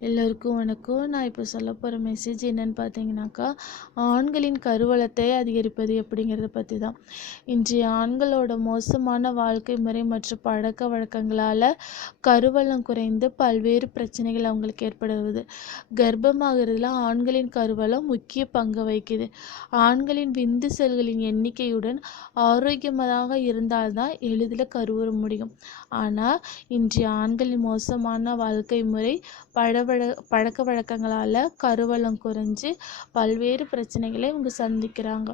எல்லோருக்கும் வணக்கம். நான் இப்போ சொல்ல போகிற மெசேஜ் என்னன்னு பார்த்தீங்கன்னாக்கா ஆண்களின் கருவளத்தை அதிகரிப்பது அப்படிங்கிறத பற்றி தான் இன்றைய ஆண்களோட மோசமான வாழ்க்கை முறை மற்றும் பழக்க வழக்கங்களால் கருவளம் குறைந்து பல்வேறு பிரச்சனைகள் அவங்களுக்கு ஏற்படுவது. கர்ப்பமாகிறதுல ஆண்களின் கருவளம் முக்கிய பங்கு வகிக்குது. ஆண்களின் விந்து செல்களின் எண்ணிக்கையுடன் ஆரோக்கியமாக இருந்தால்தான் எளிதில் கருவுற முடியும். ஆனால் இன்றைய ஆண்களின் மோசமான வாழ்க்கை முறை பழ பழ பழக்க வழக்கங்களால் கருவளம் குறைஞ்சு பல்வேறு பிரச்சனைகளை இவங்க சந்திக்கிறாங்க.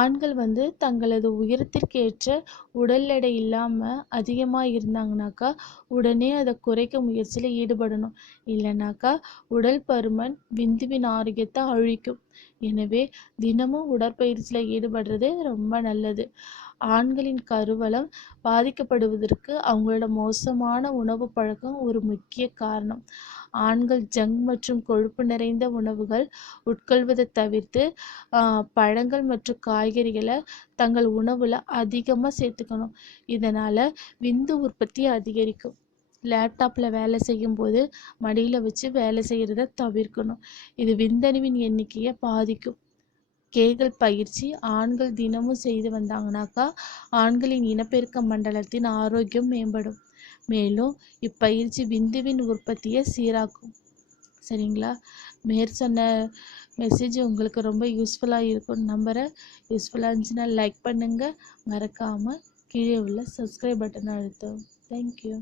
ஆண்கள் வந்து தங்களது உயரத்திற்கேற்ற உடல் எடை இல்லாமல் அதிகமாக இருந்தாங்கனாக்கா உடனே அதை குறைக்க முயற்சியில் ஈடுபடணும். இல்லைனாக்கா உடல் பருமன் விந்துவின் ஆரோக்கியத்தை அழிக்கும். எனவே தினமும் உடற்பயிற்சியில் ஈடுபடுறது ரொம்ப நல்லது. ஆண்களின் கருவளம் பாதிக்கப்படுவதற்கு அவங்களோட மோசமான உணவு பழக்கம் ஒரு முக்கிய காரணம். ஆண்கள் ஜங்க் மற்றும் கொழுப்பு நிறைந்த உணவுகள் உட்கொள்வதை தவிர்த்து ஆஹ் பழங்கள் மற்றும் காய்கறிகளை தங்கள் உணவில் அதிகமாக சேர்த்துக்கணும். இதனால் விந்து உற்பத்தி அதிகரிக்கும். லேப்டாப்பில் வேலை செய்யும்போது மடியில் வச்சு வேலை செய்கிறத தவிர்க்கணும். இது விந்தணுவின் எண்ணிக்கையை பாதிக்கும். கேகல் பயிற்சி ஆண்கள் தினமும் செய்து வந்தாங்கனாக்கா ஆண்களின் இனப்பெருக்க மண்டலத்தின் ஆரோக்கியம் மேம்படும். மேலும் இப்பயிற்சி விந்துவின் உற்பத்தியை சீராக்கும். சரிங்களா? மேற் சொன்ன மெசேஜ் உங்களுக்கு ரொம்ப யூஸ்ஃபுல்லாக இருக்கும்னு நம்புகிறேன் யூஸ்ஃபுல்லாக இருந்துச்சுன்னா லைக் பண்ணுங்கள் மறக்காமல் கீழே உள்ள சப்ஸ்கிரைப் பட்டனை அழுத்தவும். தேங்க்யூ